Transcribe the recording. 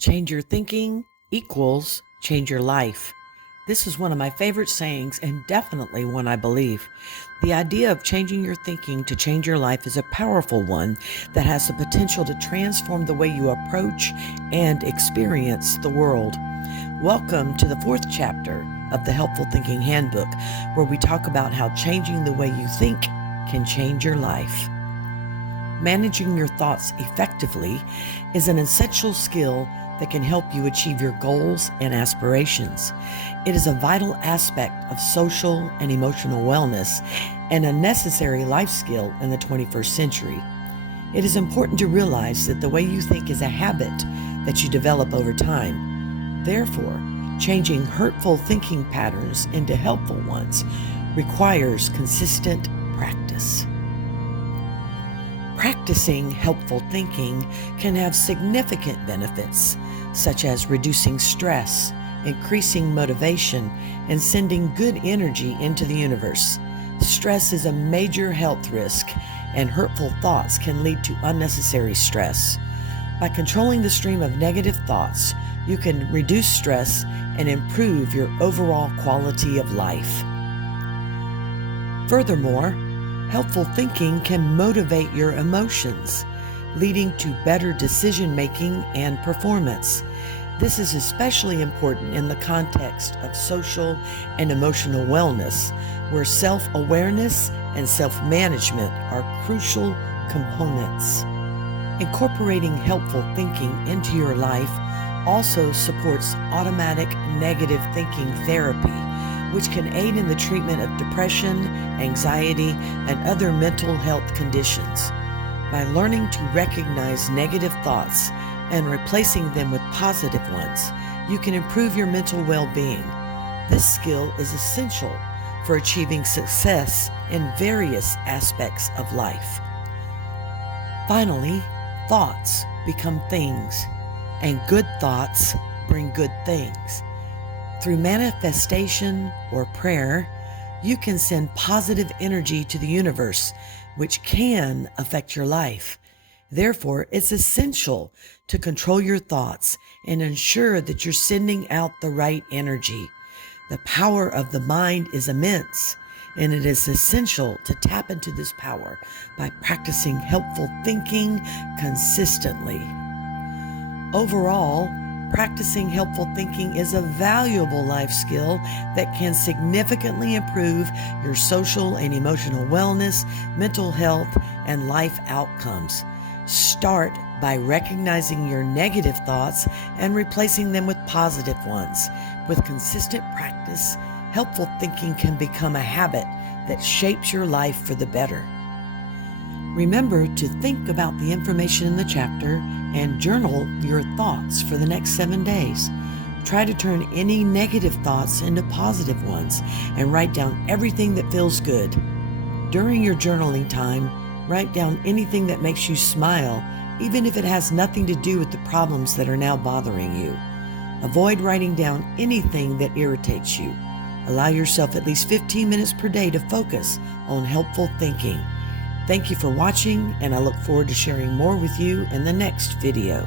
Change your thinking equals change your life. This is one of my favorite sayings and definitely one I believe. The idea of changing your thinking to change your life is a powerful one that has the potential to transform the way you approach and experience the world. Welcome to the 4th chapter of the Helpful Thinking Handbook, where we talk about how changing the way you think can change your life. Managing your thoughts effectively is an essential skill that can help you achieve your goals and aspirations. It is a vital aspect of social and emotional wellness and a necessary life skill in the 21st century. It is important to realize that the way you think is a habit that you develop over time. Therefore, changing hurtful thinking patterns into helpful ones requires consistent practice. Practicing helpful thinking can have significant benefits, such as reducing stress, increasing motivation, and sending good energy into the universe. Stress is a major health risk, and hurtful thoughts can lead to unnecessary stress. By controlling the stream of negative thoughts, you can reduce stress and improve your overall quality of life. Furthermore, helpful thinking can motivate your emotions, leading to better decision-making and performance. This is especially important in the context of social and emotional wellness, where self-awareness and self-management are crucial components. Incorporating helpful thinking into your life also supports automatic negative thinking therapy, which can aid in the treatment of depression, anxiety, and other mental health conditions. By learning to recognize negative thoughts and replacing them with positive ones, you can improve your mental well-being. This skill is essential for achieving success in various aspects of life. Finally, thoughts become things, and good thoughts bring good things. Through manifestation or prayer, you can send positive energy to the universe, which can affect your life. Therefore, it's essential to control your thoughts and ensure that you're sending out the right energy. The power of the mind is immense, and it is essential to tap into this power by practicing helpful thinking consistently. Overall, practicing helpful thinking is a valuable life skill that can significantly improve your social and emotional wellness, mental health, and life outcomes. Start by recognizing your negative thoughts and replacing them with positive ones. With consistent practice, helpful thinking can become a habit that shapes your life for the better. Remember to think about the information in the chapter and journal your thoughts for the next 7 days. Try to turn any negative thoughts into positive ones and write down everything that feels good. During your journaling time, write down anything that makes you smile, even if it has nothing to do with the problems that are now bothering you. Avoid writing down anything that irritates you. Allow yourself at least 15 minutes per day to focus on helpful thinking. Thank you for watching, and I look forward to sharing more with you in the next video.